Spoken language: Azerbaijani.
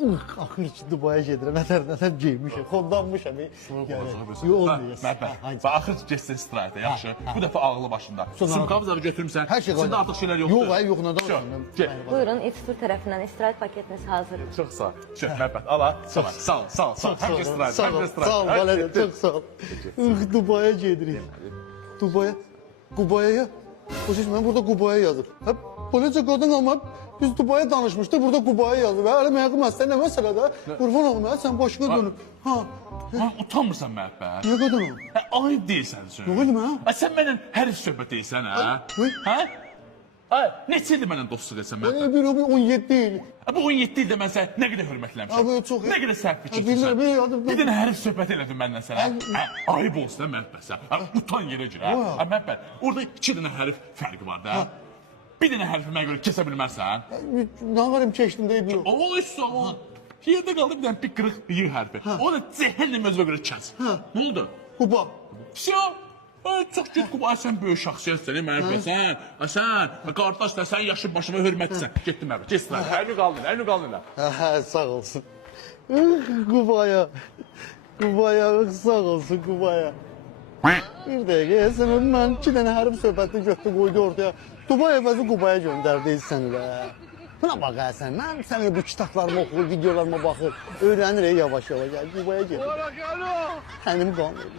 Axır ki Dubaya gedirəm, nətər geymişəm, xondanmışam. Axır ki getsin istirahətə, yaxşı. Bu dəfə ağlı başında. Sumkamızı götürmüsən, sizdə artıq şeylər yoxdur. Yox, yox, nə danışıram. Buyurun, İTÜ tərəfindən istirahət paketiniz hazır. Çox sağ ol. Çox məhəbbət. Ala, sağ ol. Hər istirahət. Sağ ol, Valədə, çox sağ ol. Dubaya gedirik. Qubaya. O siz mən burada Qubaya yazıb. Bu necə qadın ama biz Dubaya danışmışdıq, burada Qubaya yazıb. Hələ mənə qılmaz, sən nə məsələdə? Qurban olum, sən başına dönüb. Utanmırsan məhəbbət? Niyə qadın olum? Ayıb deyilsən sən. Yox edim, hə? Sən mənlə hərif söhbət deyilsən, hə? Neçə ildir mənlə dostluq etsən məhəbbət? Bir 17 il. Bu 17 ildə mən səni nə qədər hörmətləmişəm? Nə qədər səhv fikirsən? Bir dənə hərif söhbət elədin məndən sənə. Ayıb olsun məhəbbət sən. Utan yerə gir, hə? Məhəbbət, orada 2 dənə hərif fərqi var da. Bir dənə hərifi mənə görə kesə bilmərsən. Nə varım keçdim deyib yox. O, üstü o. Yerdə qaldı bir dənə bir qırıq y hərfi. O da cəhənnəm özünə görə kəs. Nə oldu? Quba. Всё. Çox get Quba, sən böyük şəxsiyyətsən, məhəbbət. Sən, qardaşlar, sən yaşın başıma hörmətlisən. Getdim məhəbbət, get istirahət. Əlini qaldın. Sağ olsun. Qubaya. Sağ olsun Qubaya. Bir dəqiqə, sən mən 2 dənə hərif söhbətini götürdü, qoydu ortaya. Dubai əvəzi Qubaya göndərdiniz sən elə. Buna bax sən, mən sənə bu kitablarımı oxuyur, videolarıma baxır, öyrənir yavaş-yavaş. Qubaya gedir. Sənim qanım.